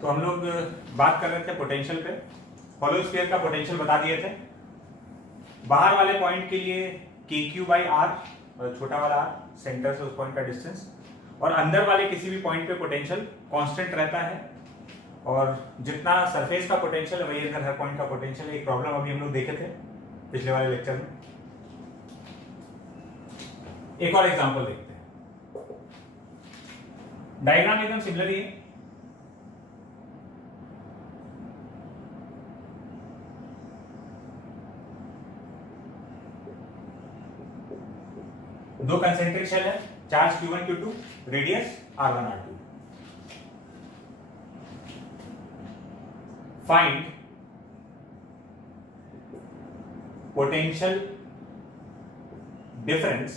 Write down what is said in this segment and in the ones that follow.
तो हम लोग बात कर रहे थे पोटेंशियल पे। हॉलो स्फीयर का पोटेंशियल बता दिए थे। बाहर वाले पॉइंट के लिए के क्यू बाई आर, और छोटा वाला आर सेंटर से उस पॉइंट का डिस्टेंस, और अंदर वाले किसी भी पॉइंट पे पोटेंशियल कांस्टेंट रहता है, और जितना सरफेस का पोटेंशियल है वही अंदर हर पॉइंट का पोटेंशियल है। एक प्रॉब्लम अभी हम लोग देखे थे पिछले वाले लेक्चर में। एक और एग्जांपल देखते हैं। डायग्राम एकदम सिमिलर ही है। दो कंसेंट्रिक शेल है, charge Q1 Q2, radius R1 R2। Find potential difference,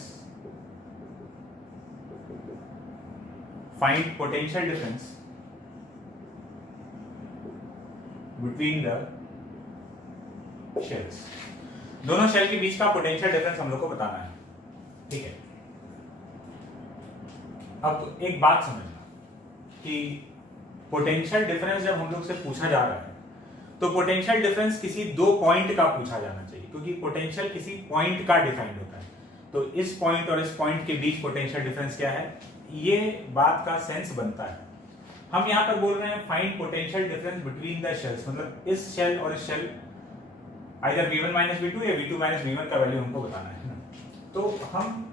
find potential difference between the shells. दोनों शेल के बीच का पोटेंशियल डिफरेंस हम लोग को बताना है, ठीक है। अब एक बात समझना कि पोटेंशियल डिफरेंस जब हम लोग से पूछा जा रहा है तो पोटेंशियल डिफरेंस किसी दो पॉइंट का पूछा जाना चाहिए, क्योंकि पोटेंशियल किसी पॉइंट का डिफाइंड होता है। तो इस पॉइंट और इस पॉइंट के बीच पोटेंशियल डिफरेंस क्या है, ये बात का सेंस बनता है। हम यहां पर बोल रहे हैं find potential difference between the shells, मतलब इस शेल और इस shell either V1 minus V2 या V2 माइनस V1 का वैल्यू हमको बताना है ना। तो हम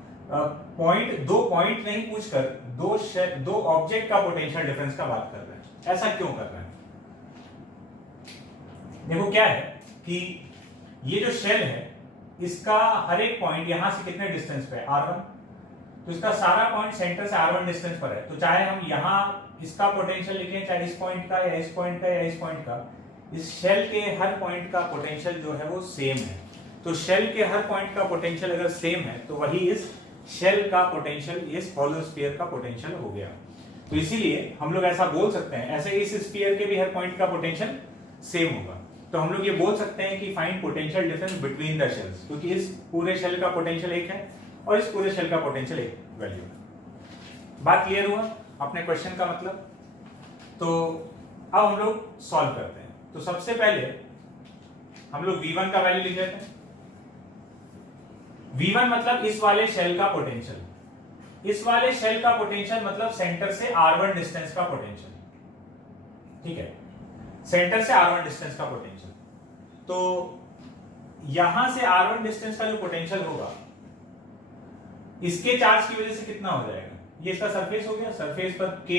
दो पॉइंट नहीं पूछकर दो ऑब्जेक्ट का पोटेंशियल डिफरेंस का बात कर रहे हैं। ऐसा क्यों कर रहे हैं? देखो क्या है कि ये जो शेल है इसका हर एक पॉइंट यहां से कितने डिस्टेंस पे है, R1। तो इसका सारा पॉइंट सेंटर से R1 डिस्टेंस पर है। तो चाहे हम यहां इसका पोटेंशियल लिखें, चाहे इस पॉइंट का या इस पॉइंट का या इस पॉइंट का, इस शेल के हर पॉइंट का पोटेंशियल जो है वो सेम है। तो शेल के हर पॉइंट का पोटेंशियल अगर सेम है तो वही इस शेल का पोटेंशियल, इस हॉलो स्फीयर का पोटेंशियल हो गया। तो इसीलिए हम लोग ऐसा बोल सकते हैं, ऐसे इस स्फीयर के भी हर पॉइंट का पोटेंशियल सेम होगा। तो हम लोग ये बोल सकते हैं कि find potential difference between the shells, क्योंकि इस पूरे शेल का पोटेंशियल एक है और इस पूरे शेल का पोटेंशियल एक वैल्यू है। बात क्लियर हुआ अपने क्वेश्चन का मतलब? तो अब हम लोग सॉल्व करते हैं। तो सबसे पहले हम लोग V1 का वैल्यू लिख लेते हैं। V1 मतलब इस वाले शेल का पोटेंशियल, इस वाले शेल का पोटेंशियल मतलब सेंटर से R1 डिस्टेंस का पोटेंशियल, ठीक है, सेंटर से R1 डिस्टेंस का पोटेंशियल। तो यहां से R1 डिस्टेंस का जो पोटेंशियल होगा इसके चार्ज की वजह से कितना हो जाएगा, ये इसका सरफेस हो गया, सरफेस पर K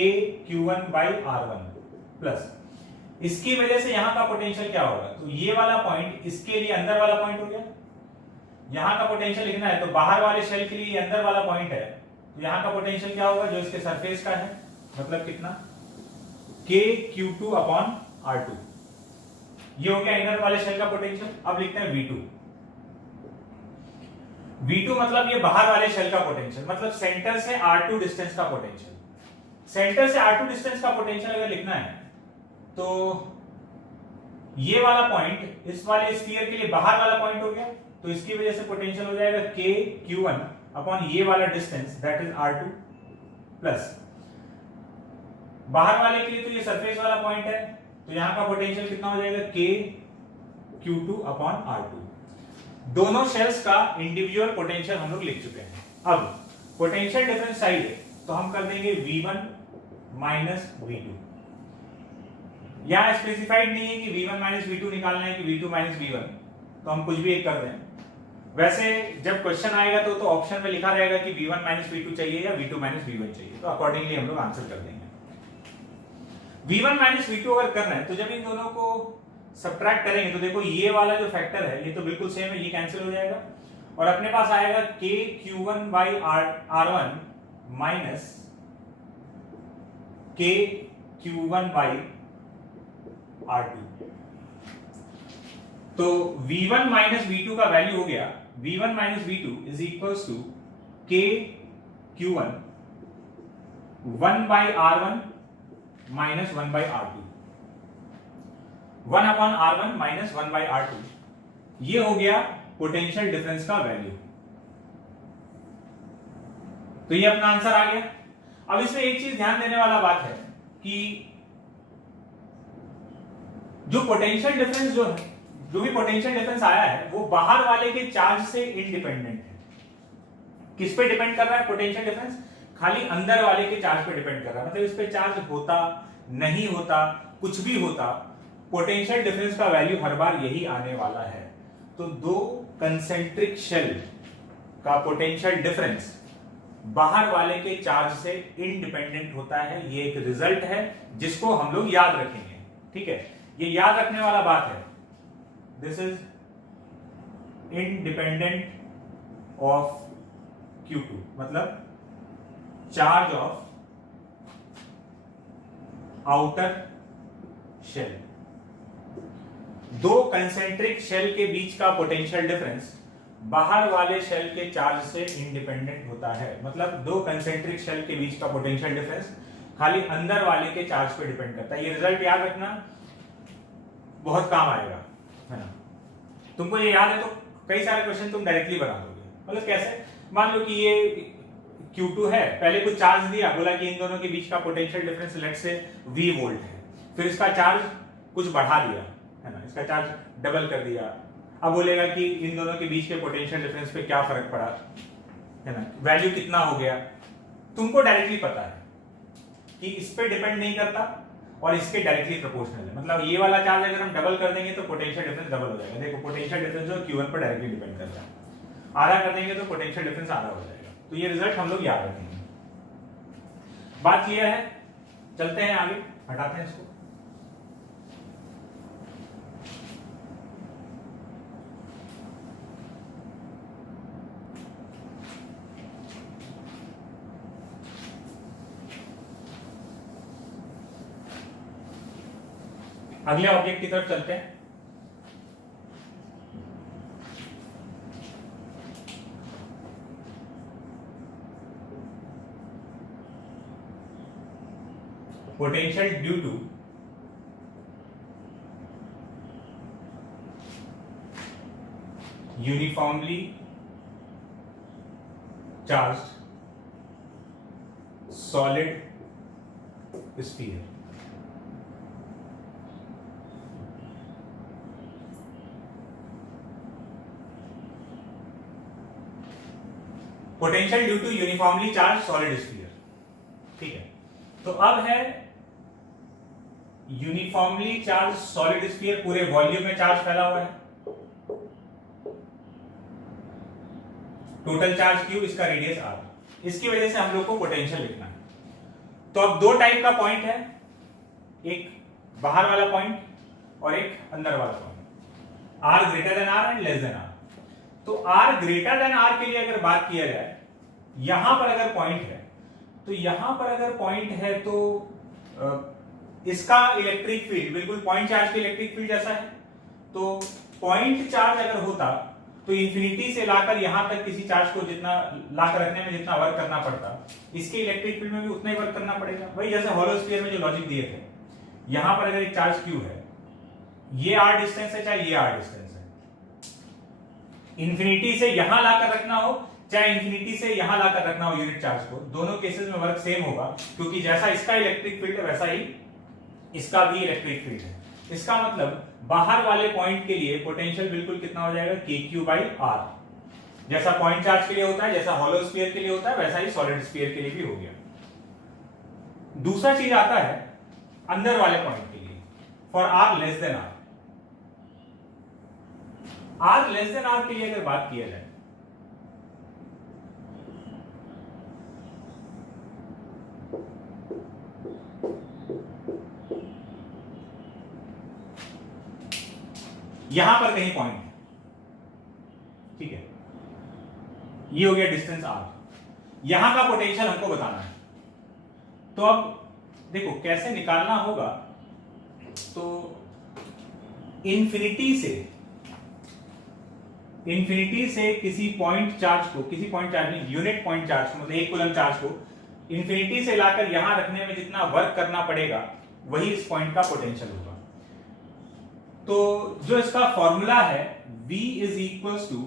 Q1 by R1 plus इसकी वजह से यहां का पोटेंशियल क्या होगा, तो ये वाला पॉइंट इसके लिए अंदर वाला पॉइंट हो गया। यहां का पोटेंशियल लिखना है तो बाहर वाले शेल के लिए ये अंदर वाला पॉइंट है, तो यहां का पोटेंशियल क्या होगा जो इसके सरफेस का है, मतलब कितना K Q2 अपॉन R2। ये हो गया इनर वाले शेल का पोटेंशियल। अब लिखते हैं V2। V2 मतलब ये बाहर वाले शेल का पोटेंशियल, मतलब सेंटर से R2 डिस्टेंस का पोटेंशियल। सेंटर से R2 डिस्टेंस का पोटेंशियल अगर लिखना है तो ये वाला पॉइंट इस वाले स्फीयर के लिए बाहर वाला पॉइंट हो गया, तो इसकी वजह से पोटेंशियल हो जाएगा K Q1 अपॉन ये वाला distance that is R2 plus बाहर वाले के लिए तो ये सरफेस वाला पॉइंट है, तो यहां का पोटेंशियल कितना हो जाएगा K Q2 अपॉन R2। दोनों शेल्स का इंडिविजुअल पोटेंशियल हम लोग लिख चुके हैं। अब पोटेंशियल डिफरेंस चाहिए तो हम कर देंगे V1 माइनस V2। यहां स्पेसिफाइड नहीं है कि V1 माइनस V2 निकालना है कि V2 माइनस V1, तो हम कुछ भी एक कर दें। वैसे जब क्वेश्चन आएगा तो ऑप्शन में लिखा रहेगा कि V1 माइनस V2 चाहिए या V2 माइनस V1 चाहिए, तो अकॉर्डिंगली हम लोग आंसर कर देंगे। V1 माइनस V2 अगर करना है तो जब इन दोनों को सब्ट्रैक्ट करेंगे तो देखो ये वाला जो फैक्टर है ये तो बिल्कुल सेम है, ये कैंसिल हो जाएगा और अपने पास आएगा K Q1 by R1 minus K Q1 by R2। तो V1 माइनस V2 का वैल्यू हो गया V1 minus V2 is equals to K Q1 1 by R1 minus 1 by R2, 1 upon R1 minus 1 by R2। ये हो गया potential difference का value. तो ये अपना आंसर आ गया। अब इसमें एक चीज ध्यान देने वाला बात है कि जो पोटेंशियल डिफरेंस जो है, जो भी पोटेंशियल डिफरेंस आया है वो बाहर वाले के चार्ज से इंडिपेंडेंट है। किस पे डिपेंड कर रहा है पोटेंशियल डिफरेंस? खाली अंदर वाले के चार्ज पे डिपेंड कर रहा है। मतलब इस पे चार्ज होता नहीं होता कुछ भी होता, पोटेंशियल डिफरेंस का वैल्यू हर बार यही आने वाला है। तो दो कंसेंट्रिक शेल का पोटेंशियल डिफरेंस बाहर वाले के चार्ज से इंडिपेंडेंट होता है। ये एक रिजल्ट है जिसको हम लोग याद रखेंगे। ठीक है, ये याद रखने वाला बात है। This is independent of Q2, मतलब चार्ज ऑफ आउटर शेल। दो कंसेंट्रिक शेल के बीच का पोटेंशियल डिफरेंस बाहर वाले शेल के चार्ज से इंडिपेंडेंट होता है। मतलब दो कंसेंट्रिक शेल के बीच का पोटेंशियल डिफरेंस खाली अंदर वाले के चार्ज पे डिपेंड करता है। ये रिजल्ट याद रखना, बहुत काम आएगा, है ना। तुमको ये याद है तो कई सारे क्वेश्चन तुम डायरेक्टली बना दोगे। मतलब कैसे? मान लो कि ये Q2 है, पहले कुछ चार्ज दिया, बोला कि इन दोनों के बीच का potential difference let's say V volt है, फिर इसका चार्ज कुछ बढ़ा दिया, है ना, इसका चार्ज डबल कर दिया। अब बोलेगा कि इन दोनों के बीच के पोटेंशियल डिफरेंस पे क्या फर्क पड़ा, है ना, वैल्यू कितना हो गया। तुमको डायरेक्टली पता है कि इस पे डिपेंड नहीं करता और इसके डायरेक्टली प्रोपोर्शनल है। मतलब ये वाला चार्ज अगर हम डबल कर देंगे तो पोटेंशियल डिफरेंस डबल हो जाएगा। देखो पोटेंशियल डिफरेंस जो Q1 पर डायरेक्टली डिपेंड करता है, आधा कर देंगे तो पोटेंशियल डिफरेंस आधा हो जाएगा। तो ये रिजल्ट हम लोग याद रखेंगे। बात क्लियर है? चलते हैं आगे, हटाते हैं इसको। अगले ऑब्जेक्ट की तरफ चलते हैं। Potential due to uniformly charged solid sphere। Potential due to uniformly charge solid sphere. ठीक है, तो अब है यूनिफॉर्मली चार्ज सॉलिड स्फीयर, पूरे वॉल्यूम में चार्ज फैला हुआ है, टोटल चार्ज Q, इसका रेडियस R। इसकी वजह से हम लोग को पोटेंशियल लिखना है। तो अब दो टाइप का पॉइंट है, एक बाहर वाला पॉइंट और एक अंदर वाला point, R greater then R and less than R। तो R ग्रेटर देन R के लिए अगर बात किया जाए, यहां पर अगर पॉइंट है तो यहां पर अगर पॉइंट है तो इसका इलेक्ट्रिक फील्ड बिल्कुल पॉइंट चार्ज के इलेक्ट्रिक फील्ड जैसा है। तो पॉइंट चार्ज अगर होता तो इंफिनिटी से लाकर यहां तक किसी चार्ज को जितना लाकर रखने में जितना वर्क करना पड़ता, इसके इलेक्ट्रिक फील्ड में भी उतना ही वर्क करना पड़ेगा। वही जैसे हॉलो स्फीयर में जो लॉजिक दिए थे, यहां पर अगर एक चार्ज Q है, ये R डिस्टेंस है चाहे ये R डिस्टेंस है, इंफिनिटी से यहां लाकर रखना हो चाहे इंफिनिटी से यहां लाकर रखना हो यूनिट चार्ज को, दोनों केसेस में वर्क सेम होगा, क्योंकि जैसा इसका इलेक्ट्रिक फील्ड है वैसा ही इसका भी इलेक्ट्रिक फील्ड है। इसका मतलब बाहर वाले पॉइंट के लिए पोटेंशियल बिल्कुल कितना हो जाएगा, KQ/R। जैसा पॉइंट चार्ज के लिए होता है, जैसा हॉलो स्फीयर के लिए होता है, वैसा ही सॉलिड स्फीयर के लिए भी हो गया। दूसरा चीज आता है अंदर वाले पॉइंट के लिए, for R less then R। R less then R के लिए अगर बात किया जाए, यहां पर कहीं पॉइंट है, ठीक है, ये हो गया डिस्टेंस R, यहां का पोटेंशियल हमको बताना है। तो अब देखो कैसे निकालना होगा। तो इंफिनिटी से किसी पॉइंट चार्ज को, किसी पॉइंट चार्ज में यूनिट पॉइंट चार्ज को, मतलब 1 कूलम चार्ज को इंफिनिटी से लाकर यहां रखने में जितना वर्क करना पड़ेगा वही इस पॉइंट का पोटेंशियल होगा। तो जो इसका फॉर्मूला है V is equal to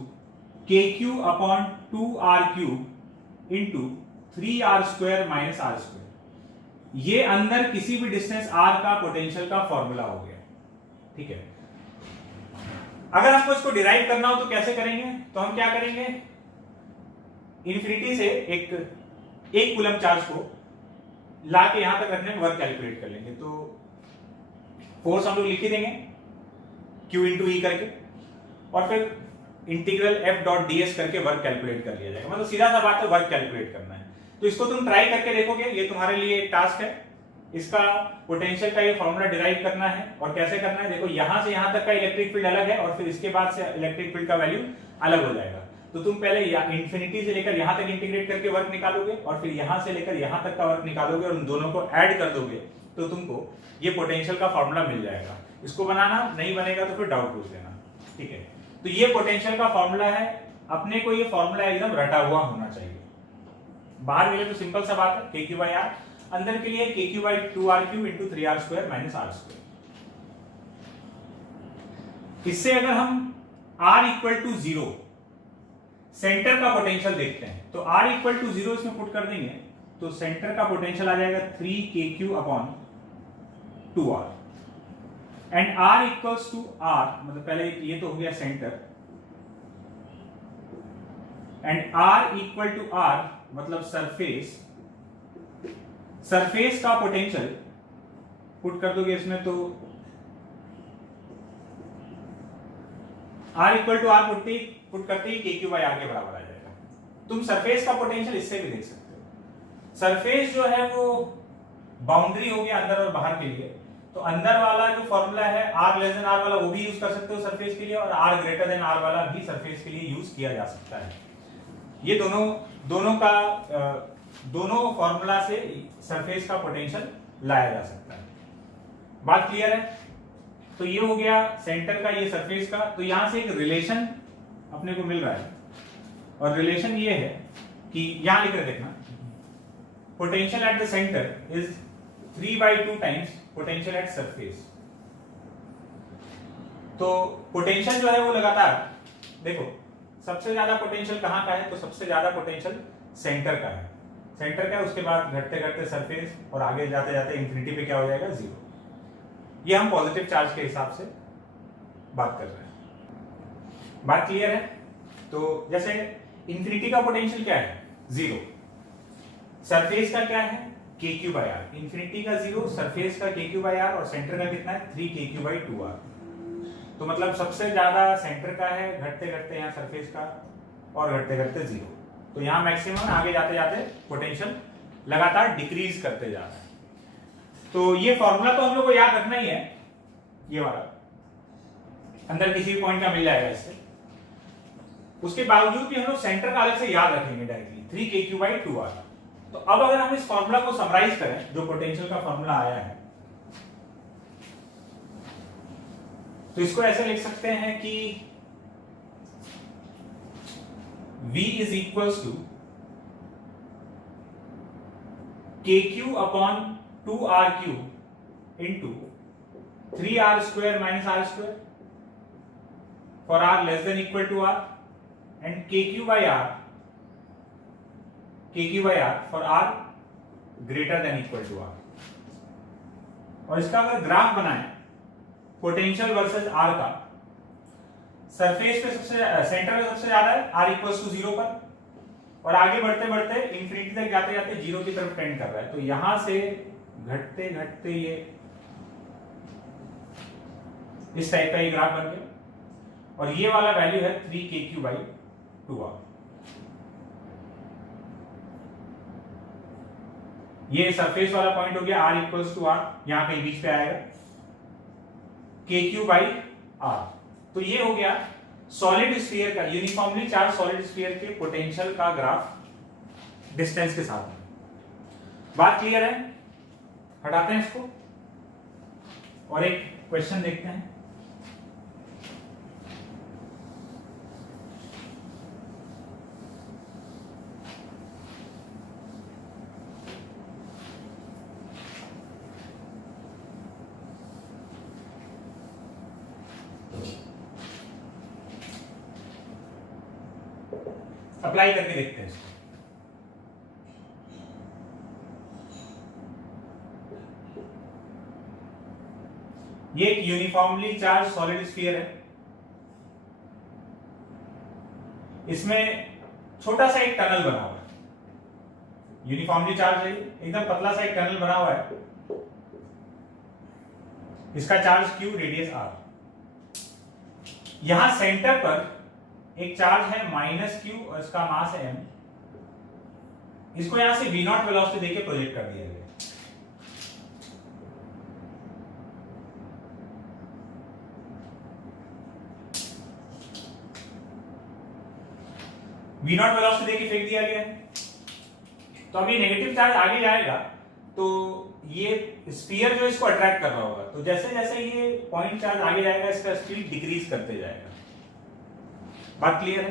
KQ/2R³ into 3R² minus R²। ये अंदर किसी भी डिस्टेंस R का पोटेंशियल का फॉर्मूला हो गया। ठीक है। अगर हमको इसको डिराइव करना हो तो कैसे करेंगे, तो हम क्या करेंगे, इन्फिनिटी से एक कूलम चार्ज को लाके यहां तक रखने में वर्क कैलकुलेट कर लेंगे। तो फोर्स हम लोग लिख ही देंगे Q इंटू ई करके, और फिर इंटीग्रल F डॉट ds करके वर्क कैलकुलेट कर लिया जाएगा। मतलब सीधा सा बात है, वर्क कैलकुलेट करना है। तो इसको तुम ट्राई करके देखोगे, ये तुम्हारे लिए एक टास्क है। इसका पोटेंशियल का ये फॉर्मूला डिराइव करना है, और कैसे करना है देखो, यहां से यहां तक का इलेक्ट्रिक फील्ड अलग है और फिर इसके बाद से इलेक्ट्रिक फील्ड का वैल्यू अलग हो जाएगा। तो तुम पहले इंफिनिटी से लेकर यहां तक इंटीग्रेट करके वर्क निकालोगे, और फिर यहां से लेकर यहां तक का वर्क निकालोगे, और उन दोनों को ऐड कर दोगे तो तुमको ये पोटेंशियल का फॉर्मूला मिल जाएगा। इसको बनाना नहीं बनेगा तो फिर डाउट पूछ लेना, ठीक है। तो ये पोटेंशियल का फॉर्मूला है, अपने को ये फॉर्मूला एकदम रटा हुआ होना चाहिए। बाहर मिले तो सिंपल सा बात है, KQ बाई आर, अंदर के लिए KQ by 2RQ into 3R square minus R square. इससे अगर हम R इक्वल टू 0 सेंटर का पोटेंशियल देखते हैं, तो R इक्वल टू 0 इसमें पुट कर देंगे तो सेंटर का पोटेंशियल आ जाएगा 3KQ upon 2R, and R equals to R, मतलब पहले ये तो हो गया centre, and R equal to R मतलब सरफेस, सरफेस का पोटेंशियल पुट कर दोगे इसमें तो R equal to R put करते ही KQ बाई R के बराबर आ जाएगा। तुम सरफेस का पोटेंशियल इससे भी देख सकते हो। सरफेस जो है वो बाउंड्री हो गया अंदर और बाहर के लिए, तो अंदर वाला जो फॉर्मूला है R लेस देन R वाला वो भी यूज कर सकते हो सरफेस के लिए, और R ग्रेटर देन R वाला भी सरफेस के लिए यूज किया जा सकता है। ये दोनों फॉर्मूला से सरफेस का पोटेंशियल लाया जा सकता है। बात क्लियर है? तो ये हो गया सेंटर का, ये सरफेस का। तो यहां से एक रिलेशन अपने को मिल रहा है, और रिलेशन ये है कि यहां लिख कर देखना, potential at the centre is 3/2 times potential at surface. तो पोटेंशियल जो है वो लगातार, देखो सबसे ज्यादा पोटेंशियल कहां का है, तो सबसे ज्यादा पोटेंशियल सेंटर का है। सेंटर का है, उसके बाद घटते घटते सरफेस, और आगे जाते जाते इंफिनिटी पे क्या हो जाएगा, 0। ये हम पॉजिटिव चार्ज के हिसाब से बात कर रहे हैं। बात क्लियर है? तो जैसे इंफिनिटी का पोटेंशियल क्या है, 0। सरफेस का क्या है, KQ बाई आर। इंफिनिटी का 0, सरफेस का KQ बाई आर, और सेंटर का कितना है, 3KQ बाई 2R। तो मतलब सबसे ज्यादा सेंटर का है, घटते घटते यहाँ सरफेस का, और घटते घटते 0। तो यहाँ मैक्सिमम, आगे जाते जाते पोटेंशियल लगातार डिक्रीज करते जा रहा है। तो ये फॉर्मूला तो हम लोग को याद रखना ही है, ये वाला अंदर किसी भी पॉइंट का मिल जाएगा इससे। उसके बावजूद भी हम लोग सेंटर का अलग से याद रखेंगे डायरेक्टली, 3KQ बाई 2R। तो अब अगर हम इस फॉर्मूला को समराइज करें, जो पोटेंशियल का फॉर्मूला आया है, तो इसको ऐसे लिख सकते हैं कि V is equals to KQ upon 2RQ into 3R square minus R square for R less than equal to R, and KQ by R for R greater than equal to R। और इसका अगर graph बनाएं potential versus R का, surface पे centre में सबसे ज्यादा है, R इक्वल्स टू 0 पर, और आगे बढ़ते बढ़ते इंफिनिटी तक जाते जाते 0 की तरफ टेंड कर रहा है। तो यहां से घटते घटते ये इस टाइप का ये ग्राफ बन गया, और ये वाला वैल्यू है 3KQ बाई 2R। ये सरफेस वाला पॉइंट हो गया, R इक्वल्स टू R, यहां कहीं बीच पे आएगा KQ बाई R। तो ये हो गया सॉलिड स्फीयर का, यूनिफॉर्मली चार्ज सॉलिड स्फीयर के पोटेंशियल का ग्राफ डिस्टेंस के साथ। बात क्लियर है? हटाते हैं इसको और एक क्वेश्चन देखते हैं। अप्लाई करके देखते हैं इसको। ये एक यूनिफॉर्मली चार्ज सॉलिड स्फीयर है, इसमें छोटा सा एक टनल बना हुआ है, यूनिफॉर्मली चार्ज है, एकदम पतला सा एक टनल बना हुआ है, इसका चार्ज Q, रेडियस R। यहां सेंटर पर एक चार्ज है -Q और इसका मास है m। इसको यहां से v0 वेलोसिटी देके प्रोजेक्ट कर दिया गया। v0 वेलोसिटी देके फेंक दिया गया है। तो अभी नेगेटिव चार्ज आगे जाएगा तो ये स्फीयर जो इसको अट्रैक्ट कर रहा होगा, तो जैसे जैसे ये पॉइंट चार्ज आगे जाएगा इसका स्पीड डिक्रीज करते जाएगा। बात क्लियर है?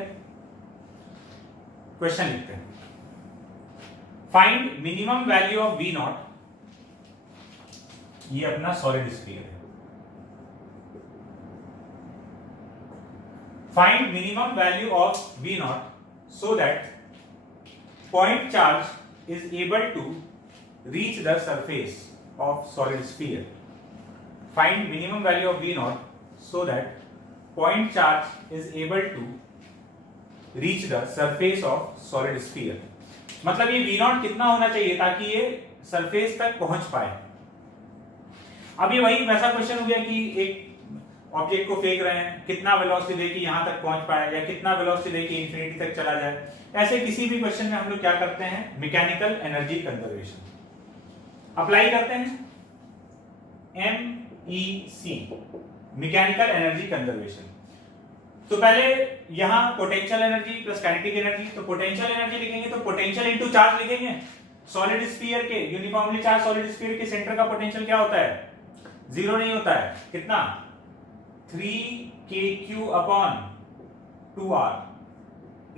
क्वेश्चन लिखते हैं। Find minimum value of v0, ये अपना सॉलिड स्फीयर है। Find minimum value of v0 so that point charge is able to reach the surface of solid sphere. Find minimum value of v0 so that point charge is able to reach the surface of solid sphere. मतलब ये v0 कितना होना चाहिए ताकि ये surface तक पहुंच पाए। अब ये वही वैसा क्वेश्चन हो गया कि एक ऑब्जेक्ट को फेंक रहे हैं, कितना वेलोसिटी देके यहां तक पहुंच पाए या कितना वेलोसिटी देके इंफिनिटी तक चला जाए। ऐसे किसी भी क्वेश्चन में हम लोग क्या करते हैं, मैकेनिकल एनर्जी कंजर्वेशन अप्लाई करते हैं, MEC, मैकेनिकल एनर्जी कंजर्वेशन। तो पहले यहां potential energy plus kinetic energy, तो पोटेंशियल एनर्जी लिखेंगे तो पोटेंशियल इनटू चार्ज लिखेंगे। सॉलिड स्फीयर के, यूनिफॉर्मली चार्ज सॉलिड स्फीयर के सेंटर का पोटेंशियल क्या होता है, 0 नहीं होता है, कितना 3kq upon 2r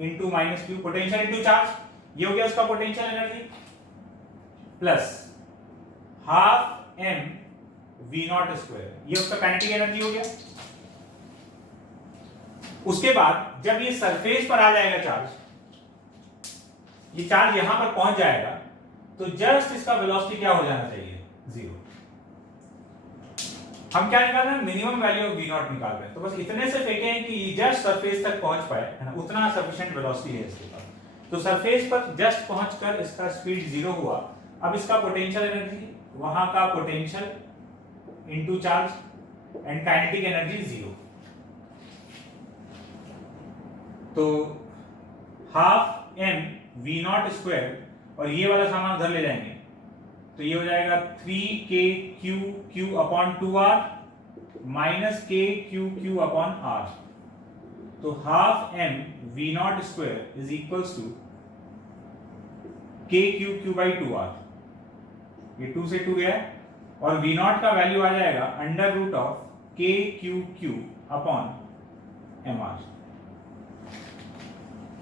into -q, potential into charge, ये हो गया उसका potential energy, plus half m v0 square, ये उसका काइनेटिक एनर्जी हो गया। उसके बाद जब ये सरफेस पर आ जाएगा चार्ज, ये चार्ज यहां पर पहुंच जाएगा तो जस्ट इसका वेलोसिटी क्या हो जाना चाहिए, 0। हम क्या निकाल रहे हैं, मिनिमम वैल्यू ऑफ v0 निकाल रहे हैं। तो बस इतने से फेंके हैं कि जस्ट सरफेस तक पहुंच पाए, है ना, उतना सफिशिएंट वेलोसिटी है इसके पास। तो सरफेस पर जस्ट पहुंचकर इसका स्पीड 0 हुआ। अब इसका पोटेंशियल एनर्जी, वहां का potential into charge and kinetic energy 0। तो हाफ m v0 स्क्वायर, और ये वाला सामान उधर ले जाएंगे तो ये हो जाएगा 3kq upon 2r minus kq upon r। तो half m v0 square is equals to kq by 2r, ये 2 से 2 गया और v0 का वैल्यू आ जाएगा under root of kq upon mr।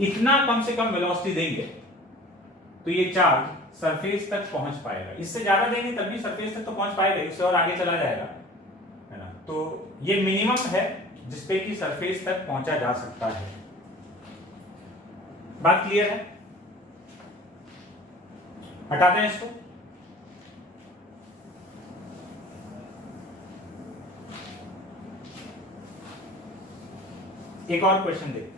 इतना कम से कम वेलोसिटी देंगे तो ये चार्ज सरफेस तक पहुंच पाएगा। इससे ज्यादा देंगे तब भी सरफेस तक तो पहुंच पाएगा, इससे और आगे चला जाएगा, है ना। तो ये मिनिमम है जिसपे कि सरफेस तक पहुंचा जा सकता है। बात क्लियर है? हटाते हैं इसको। एक और क्वेश्चन देखते हैं।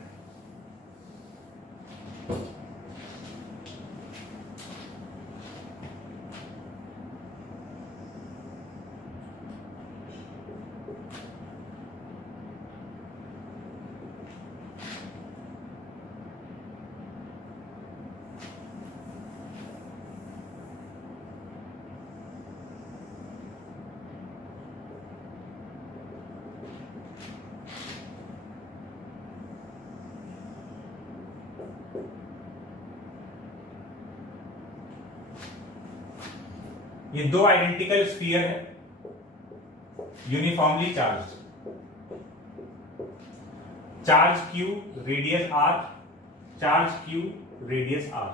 ये दो आइडेंटिकल स्फीयर है, uniformly charge, charge Q, radius R, charge Q, radius R।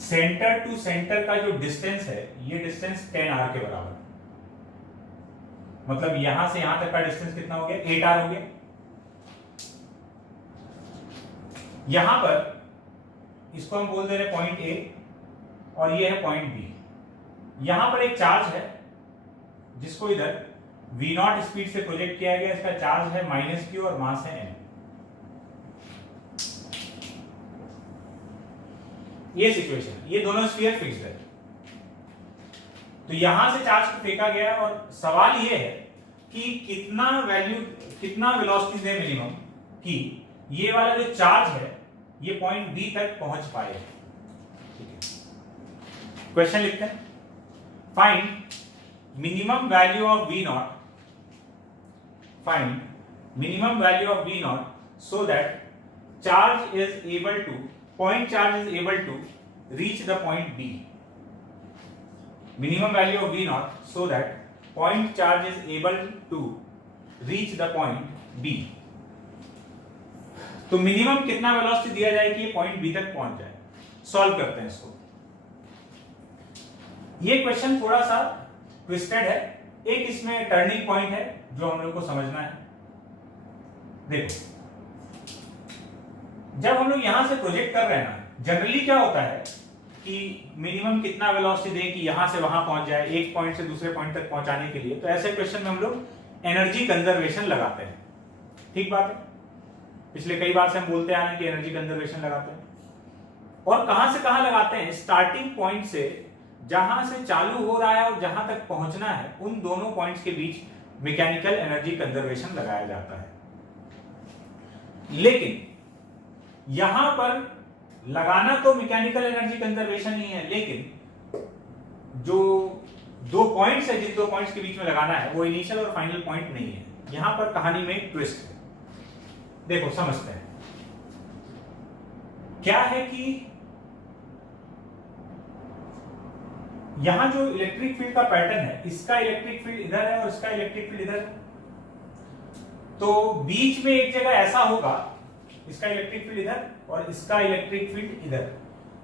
Centre to centre का जो डिस्टेंस है, ये डिस्टेंस 10r के बराबर, मतलब यहां से यहां तक का डिस्टेंस कितना हो गया, 8r हो गया। यहां पर इसको हम बोल दे रहे पॉइंट A और ये है पॉइंट B। यहां पर एक चार्ज है जिसको इधर v0 स्पीड से प्रोजेक्ट किया गया, इसका चार्ज है -q और मास है m। ये सिचुएशन, ये दोनों स्फीयर फिक्स्ड है। तो यहां से चार्ज को फेंका गया और सवाल ये है कि कितना वेलोसिटी दे मिनिमम कि ये वाला जो चार्ज है ये पॉइंट बी तक पहुंच पाए। ठीक है, क्वेश्चन लिखते हैं। Find minimum value of v0, find minimum value of v0 so that point charge is able to reach the point B. Minimum value of V0 so that point charge is able to reach the point B. तो minimum कितना velocity दिया जाए कि ये point B तक पहुंच जाए। Solve करते हैं इसको। ये क्वेश्चन थोड़ा सा ट्विस्टेड है, एक इसमें टर्निंग पॉइंट है जो हम लोग को समझना है। देखो, जब हम लोग यहां से प्रोजेक्ट कर रहे हैं ना, जनरली क्या होता है कि मिनिमम कितना वेलोसिटी दे कि यहां से वहां पहुंच जाए, एक पॉइंट से दूसरे पॉइंट तक पहुंचाने के लिए, तो ऐसे क्वेश्चन में हम लोग एनर्जी कंजर्वेशन लगाते हैं। ठीक बात है, पिछले कई बार से हम बोलते आ रहे हैं कि एनर्जी कंजर्वेशन लगाते हैं। और कहां से कहां लगाते हैं? स्टार्टिंग पॉइंट से, जहां से चालू हो रहा है और जहां तक पहुंचना है, उन दोनों पॉइंट्स के बीच मैकेनिकल एनर्जी कंजर्वेशन लगाया जाता है। लेकिन यहां पर लगाना तो मैकेनिकल एनर्जी कंजर्वेशन ही है, लेकिन जो दो पॉइंट्स है, जिन दो पॉइंट्स के बीच में लगाना है, वो इनिशियल और फाइनल पॉइंट नहीं है। यहां पर कहानी में एक ट्विस्ट है। देखो समझते हैं क्या है कि यहां जो इलेक्ट्रिक फील्ड का पैटर्न है, इसका इलेक्ट्रिक फील्ड इधर है और इसका इलेक्ट्रिक फील्ड इधर है। तो बीच में एक जगह ऐसा होगा, इसका इलेक्ट्रिक फील्ड इधर और इसका इलेक्ट्रिक फील्ड इधर,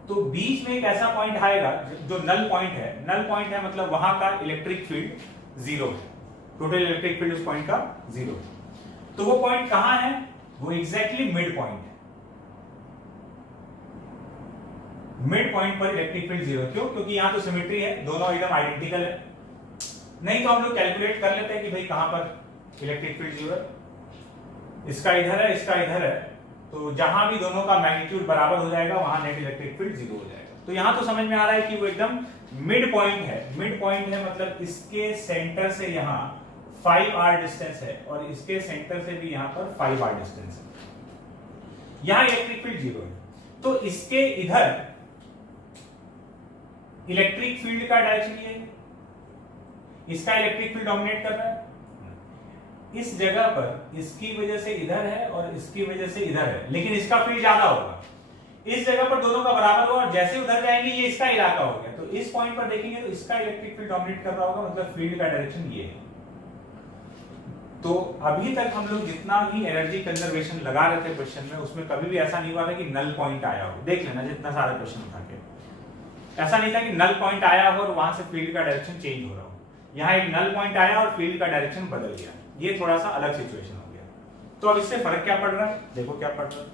तो बीच में एक ऐसा पॉइंट आएगा जो नल पॉइंट है। नल पॉइंट है मतलब वहां का इलेक्ट्रिक फील्ड जीरो है, टोटल इलेक्ट्रिक फील्ड उस पॉइंट का जीरो है। तो वो पॉइंट कहां है? वो एग्जैक्टली मिड पॉइंट है। मिड पॉइंट पर इलेक्ट्रिक फील्ड जीरो। क्यों? क्योंकि यहां तो सिमेट्री है, दोनों एकदम आइडेंटिकल है। नहीं तो हम लोग कैलकुलेट कर लेते हैं कि भाई कहां पर इलेक्ट्रिक फील्ड जीरो है। इसका इधर है, इसका इधर है, तो जहां भी दोनों का मैग्नीट्यूड बराबर हो जाएगा वहां नेट इलेक्ट्रिक फील्ड जीरो हो जाएगा। तो यहां तो समझ में आ रहा है कि वो एकदम मिड पॉइंट है। मिड पॉइंट है मतलब इसके सेंटर से यहां 5r डिस्टेंस है और इसके सेंटर से भी यहां पर 5r डिस्टेंस है। यहां इलेक्ट्रिक फील्ड जीरो है, तो इसके इधर इलेक्ट्रिक फील्ड का डायरेक्शन ये है, इसका इलेक्ट्रिक फील्ड डोमिनेट कर रहा है। इस जगह पर इसकी वजह से इधर है और इसकी वजह से इधर है, लेकिन इसका फील्ड ज्यादा होगा। इस जगह पर दोनों का बराबर होगा और जैसे उधर जाएंगे ये इसका इलाका हो गया, तो इस पॉइंट पर देखेंगे तो इसका इलेक्ट्रिक फील्ड डोमिनेट कर रहा होगा, मतलब फील्ड का डायरेक्शन ये है। तो अभी तक हम लोग जितना भी एनर्जी कंजर्वेशन लगा रहे थे क्वेश्चन में, उसमें कभी भी ऐसा नहीं हुआ था कि नल पॉइंट आया हो। देख लेना जितना सारा क्वेश्चन उठा के, ऐसा नहीं था कि नल पॉइंट आया हो और वहां से फील्ड का डायरेक्शन चेंज हो रहा हो। यहाँ एक नल पॉइंट आया और फील्ड का डायरेक्शन बदल गया। ये थोड़ा सा अलग सिचुएशन हो गया। तो अब इससे फर्क क्या पड़ रहा है? देखो क्या पड़ रहा है।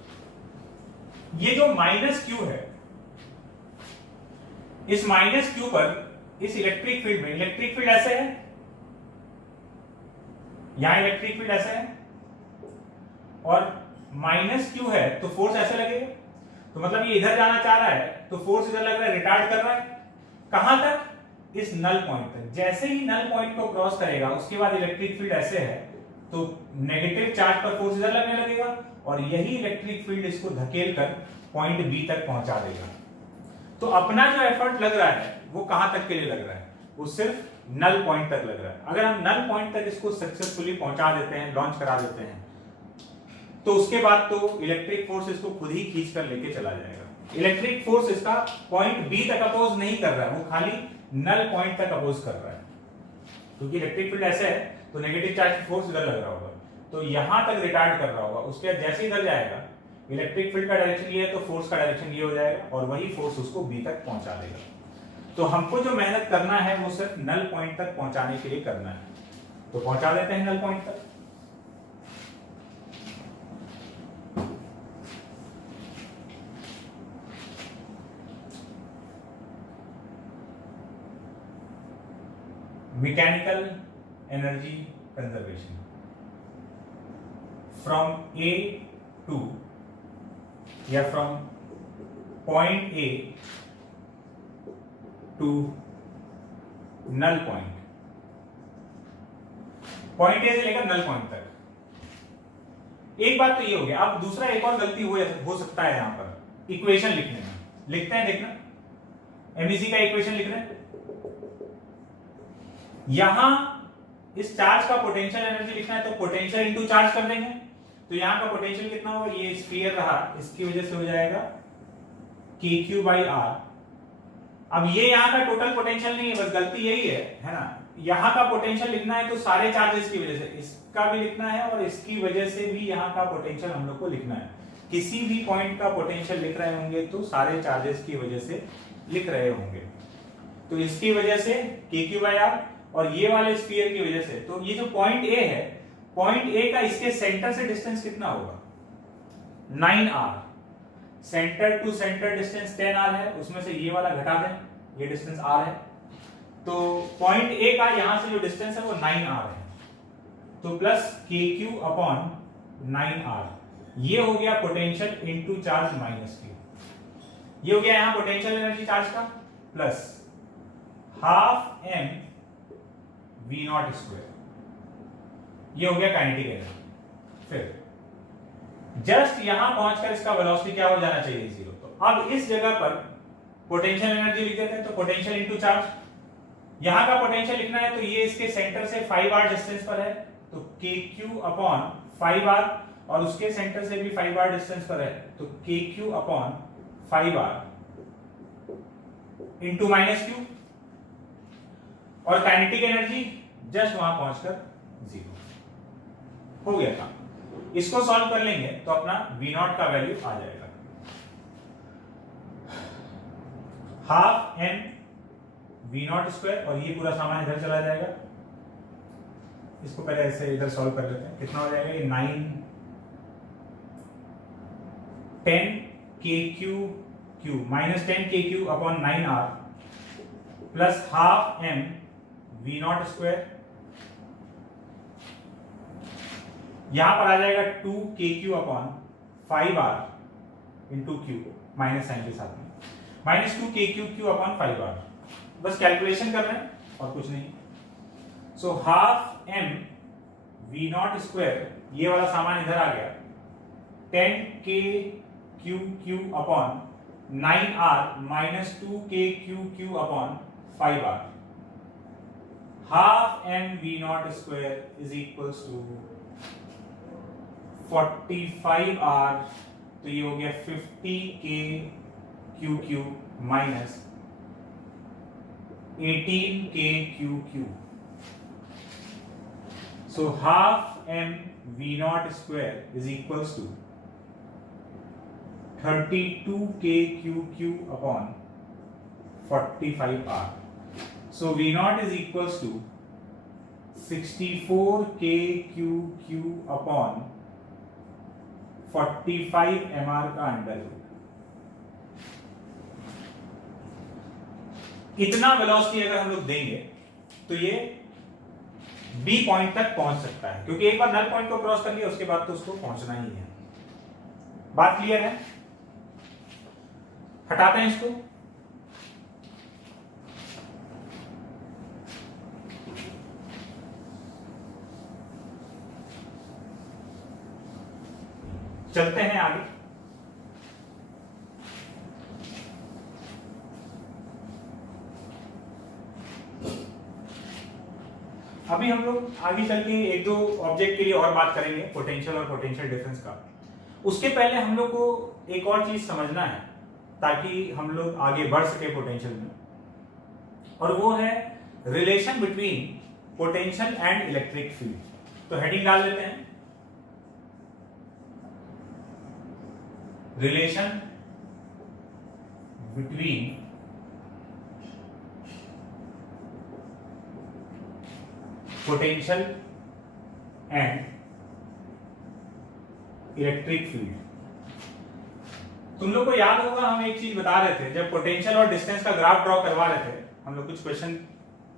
ये जो -q है, इस -q पर इस इलेक्ट्रिक फील्ड में, इलेक्ट्रिक फील्ड ऐसे है, यहां इलेक्ट्रिक फील्ड ऐसे है और -q है, तो फोर्स ऐसे लगेगा। तो मतलब ये इधर जाना चाह रहा है तो फोर्स इधर लग रहा है, रिटार्ड कर रहा है। कहां तक? इस नल पॉइंट तक। जैसे ही नल पॉइंट को क्रॉस करेगा उसके बाद इलेक्ट्रिक फील्ड ऐसे है, तो नेगेटिव चार्ज पर फोर्स इधर लगने लगेगा और यही इलेक्ट्रिक फील्ड इसको धकेल कर पॉइंट बी तक पहुंचा देगा। तो अपना जो एफर्ट लग रहा है वो कहां तक के लिए लग रहा है? वो सिर्फ नल पॉइंट तक लग रहा है। अगर हम नल पॉइंट तक इसको सक्सेसफुली पहुंचा देते हैं, लॉन्च करा देते हैं, तो उसके बाद तो इलेक्ट्रिक फोर्स इसको खुद ही खींच कर लेके चला जाएगा। इलेक्ट्रिक फोर्स इसका पॉइंट बी तक अपोज नहीं कर रहा है, वो खाली नल पॉइंट तक अपोज कर रहा है। क्योंकि इलेक्ट्रिक फील्ड ऐसे है तो नेगेटिव चार्ज फोर्स इधर लग रहा होगा, तो यहां तक रिटार्ड कर रहा होगा। उसके बाद जैसे इधर जाएगा, इलेक्ट्रिक फील्ड का डायरेक्शन ये है तो फोर्स का डायरेक्शन ये हो जाएगा और वही फोर्स उसको बी तक पहुंचा देगा। तो हमको जो मेहनत करना है वो सिर्फ नल पॉइंट तक पहुंचाने के लिए करना है, तो पहुंचा देते हैं नल पॉइंट तक। Mechanical energy conservation from A to या from point A to null point, point A से लेकर नल पॉइंट तक। एक बात तो ये हो गया। अब दूसरा एक और गलती हो सकता है यहां पर इक्वेशन लिखने में। लिखते हैं, देखना, एमईसी का इक्वेशन लिख रहे हैं। यहां इस चार्ज का पोटेंशियल एनर्जी लिखना है तो पोटेंशियल इनटू चार्ज कर देंगे। तो यहां का पोटेंशियल कितना होगा, ये स्फीयर रहा, इसकी वजह से हो जाएगा KQ/R। अब ये यहां का टोटल पोटेंशियल नहीं है, बस गलती यही है ना। यहां का पोटेंशियल लिखना है तो सारे चार्जेस की वजह से, इसका भी लिखना है और इसकी वजह से भी यहां का पोटेंशियल हम लोग को लिखना है। किसी भी पॉइंट का पोटेंशियल लिख रहे होंगे तो सारे चार्जेस की वजह से लिख रहे होंगे। तो इसकी वजह से KQ/R और ये वाले स्फीयर की वजह से, तो ये जो पॉइंट ए है, पॉइंट ए का इसके सेंटर से डिस्टेंस कितना होगा, 9R। Centre to centre distance 10R है, उसमें से ये वाला घटा दें, ये डिस्टेंस R है। तो पॉइंट ए का यहां से जो डिस्टेंस है वो 9R है। तो प्लस KQ/9R, ये हो गया potential into charge minus Q। ये हो गया यहां पोटेंशियल एनर्जी चार्ज का, plus half m V0 square, ये हो गया काइनेटिक एनर्जी। फिर जस्ट यहां पहुंचकर इसका वेलोसिटी क्या हो जाना चाहिए, 0। तो अब इस जगह पर पोटेंशियल एनर्जी लिख देते हैं, तो पोटेंशियल इनटू चार्ज। यहां का पोटेंशियल लिखना है तो ये इसके सेंटर से 5R डिस्टेंस पर है, तो KQ/5R, और उसके सेंटर से भी 5R डिस्टेंस पर है, तो KQ/5R इनटू माइनस Q। और काइनेटिक एनर्जी जस्ट वहां पहुंचकर 0 हो गया था। इसको सॉल्व कर लेंगे तो अपना V0 का वैल्यू आ जाएगा, हाफ m V0 स्क्वायर, और ये पूरा सामान इधर चला जाएगा। इसको पहले ऐसे इधर सॉल्व कर लेते हैं, कितना हो जाएगा, ये 10 KQ minus 10 KQ/9R plus half m V0 square, यहां पर आ जाएगा 2 KQ/5R into Q, minus sign के साथ में, माइनस 2 KQ/5R। बस कैलकुलेशन कर रहे हैं और कुछ नहीं। So half m V0 square, ये वाला सामान इधर आ गया, 10 KQ/9R minus 2 KQ/5R। Half m V0 square is equals to 45R, तो ये हो गया 50 KQ minus 18 KQ। So half m V0 square is equals to 32 KQ/45R. So V0 is equals to 64 KQ/45 mR का अंडर रूट। इतना velocity अगर हम लोग देंगे तो ये बी पॉइंट तक पहुंच सकता है, क्योंकि एक बार नल पॉइंट को क्रॉस कर लिया उसके बाद तो उसको पहुंचना ही है। बात क्लियर है? हटाते हैं इसको। चलते हैं आगे। अभी हम लोग आगे चल के एक दो ऑब्जेक्ट के लिए और बात करेंगे, पोटेंशियल और पोटेंशियल डिफरेंस का। उसके पहले हम लोग को एक और चीज समझना है ताकि हम लोग आगे बढ़ सके पोटेंशियल में, और वो है relation between potential and electric field. तो हेडिंग डाल लेते हैं, relation between potential and electric field. तुम लोग को याद होगा हम एक चीज बता रहे थे, जब पोटेंशियल और डिस्टेंस का ग्राफ ड्रॉ करवा रहे थे हम लोग, कुछ क्वेश्चन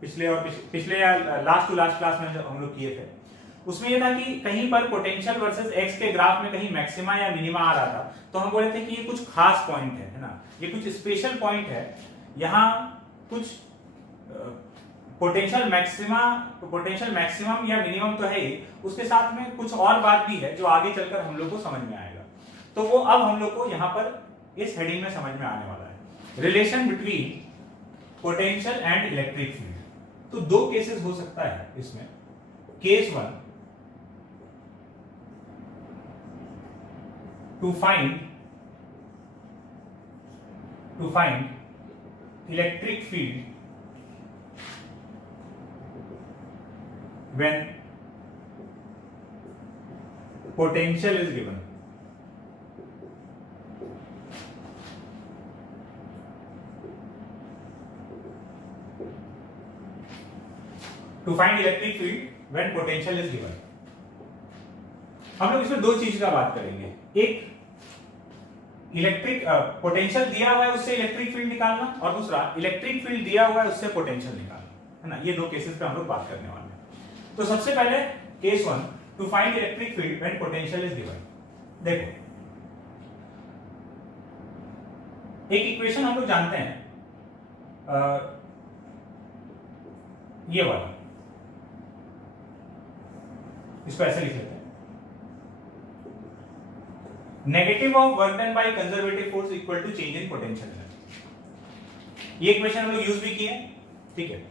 पिछले या लास्ट टू लास्ट क्लास में जब हम लोग किए थे, उसमें ये था कि कहीं पर पोटेंशियल वर्सेस एक्स के ग्राफ में कहीं मैक्सिमा या मिनिमा आ रहा था, तो हम बोले थे कि ये कुछ खास पॉइंट है ना, ये कुछ स्पेशल पॉइंट है, यहाँ कुछ पोटेंशियल मैक्सिमम या मिनिमम तो है ही, उसके साथ में कुछ और बात भी है जो आगे चलकर हम लोग को समझ में आएगा। तो वो अब हम लोग को यहाँ पर इस हेडिंग में समझ में आने वाला है, relation between potential and electric field. तो दो केसेस हो सकता है इसमें। Case 1, to find electric field when potential is given. To find electric field when potential is given. हम लोग इसमें दो चीज का बात करेंगे, एक इलेक्ट्रिक पोटेंशियल दिया हुआ है उससे इलेक्ट्रिक फील्ड निकालना, और दूसरा इलेक्ट्रिक फील्ड दिया हुआ है उससे पोटेंशियल निकालना, है ना। ये दो केसेस पे हम लोग बात करने वाले हैं। तो सबसे पहले case 1, to find electric field when potential is given. देखो, एक इक्वेशन हम लोग जानते हैं, ये वाला, इसको ऐसे लिख लेते हैं, negative of work done by conservative force equal to change in potential energy. ये इक्वेशन हम लोग यूज भी किए, ठीक है।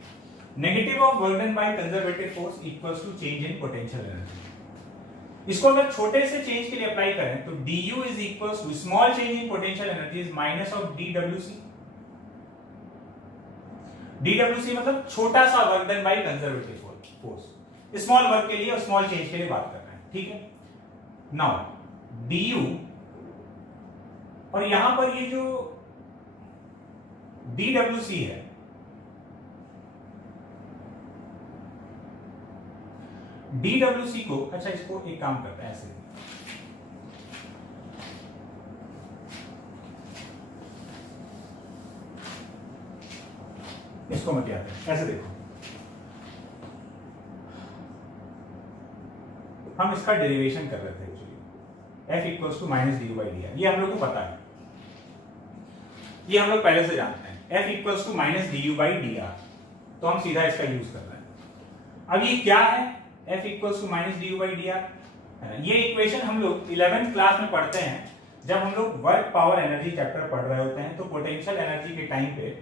Negative of work done by conservative force equals to change in potential energy. इसको अगर छोटे से चेंज के लिए अप्लाई करें तो du is equals to small change in potential energy is minus of dwc। dwc मतलब छोटा सा work done by conservative force, small work के लिए और स्मॉल चेंज के लिए बात कर रहे हैं, ठीक है। नाउ du, और यहां पर ये जो dwc है, dwc को, अच्छा इसको एक काम करते हैं ऐसे, इसको मत याद है, ऐसे देखो, हम इसका डेरिवेशन कर रहे थे actually, f equals to minus D by D R, ये हम लोग को पता है, ये हम लोग पहले से जानते हैं, f equals to minus D U by D R, तो हम सीधा इसका यूज कर रहे हैं। अब ये क्या है, f equals to minus D U by D R, ये इक्वेशन हम लोग 11th क्लास में पढ़ते हैं, जब हम लोग वर्क पावर एनर्जी चैप्टर पढ़ रहे होते हैं, तो पोटेंशियल एनर्जी के टाइम पे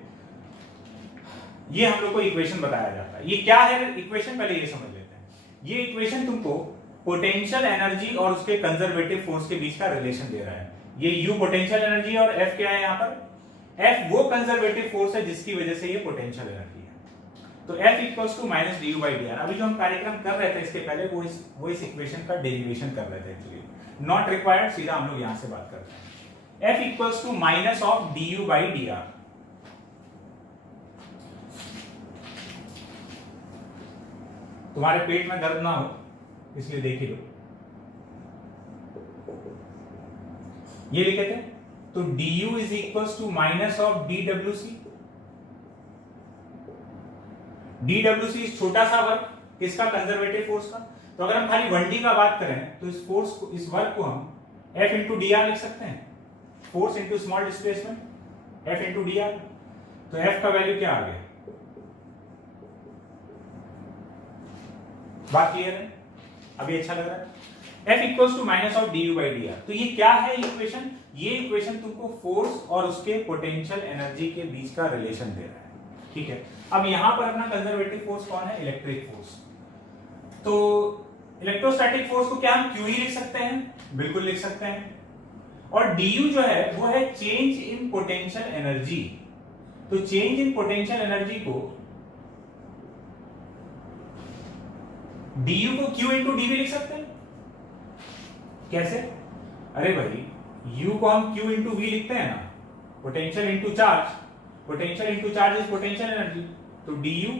ये हम लोग को इक्वेशन बताया जाता है। ये क्या है इक्वेशन, पहले ये समझ लेते हैं। ये इक्वेशन तुमको पोटेंशियल एनर्जी और उसके कंजर्वेटिव फोर्स के बीच का रिलेशन दे रहा है। ये U पोटेंशियल एनर्जी और F क्या है यहाँ पर, F वो कंजर्वेटिव फोर्स है जिसकी वजह से ये पोटेंशियल एनर्जी है। तो F equals to minus D U by D R. अभी जो हम कार्यक्रम कर रहे थे इसके पहले वो इस इक्वेशन का डेरिवेशन कर रहे थे, एक्चुअली नॉट रिक्वायर्ड, सीधा हम लोग यहाँ से बात करते हैं। F equals to minus of D U by D R. तुम्हारे पेट में दर्द ना हो इसलिए देख ही लो, ये लिखे थे, तो du is equals to minus of dwc। dwc इस छोटा सा वर्क किसका, कंजर्वेटिव फोर्स का। तो अगर हम खाली 1D का बात करें तो इस फोर्स को, इस वर्क को हम F इंटू डी आर लिख सकते हैं, force into small displacement F into D R. तो F का वैल्यू क्या आ गया, बात क्लियर है, अभी अच्छा लग रहा है। F equals to minus of D U by D R. तो ये क्या है इक्वेशन, ये इक्वेशन तुमको फोर्स और उसके पोटेंशियल एनर्जी के बीच का रिलेशन दे रहा है, ठीक है। अब यहां पर अपना कंजर्वेटिव फोर्स कौन है, इलेक्ट्रिक फोर्स। तो इलेक्ट्रोस्टैटिक फोर्स को क्या हम Q ही लिख सकते हैं, बिल्कुल लिख सकते हैं। और du जो है वो है चेंज इन पोटेंशियल एनर्जी। तो चेंज इन पोटेंशियल एनर्जी को du को Q इंटू dv लिख सकते हैं। कैसे, अरे भाई u को हम Q इंटू v लिखते हैं ना, potential into charge, potential into charge is potential energy. तो du,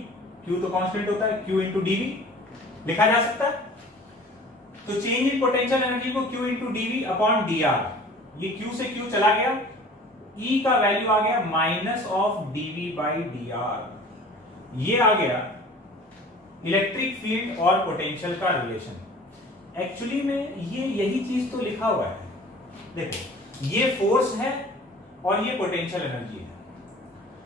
Q तो कांस्टेंट होता है, Q इंटू dv लिखा जा सकता है। तो चेंज इन पोटेंशियल एनर्जी को Q into dv upon dr, ये Q से Q चला गया, E का वैल्यू आ गया minus of dv by dr। ये आ गया इलेक्ट्रिक फील्ड और पोटेंशियल का रिलेशन। एक्चुअली में ये यही चीज तो लिखा हुआ है। देखो ये फोर्स है और ये पोटेंशियल एनर्जी है।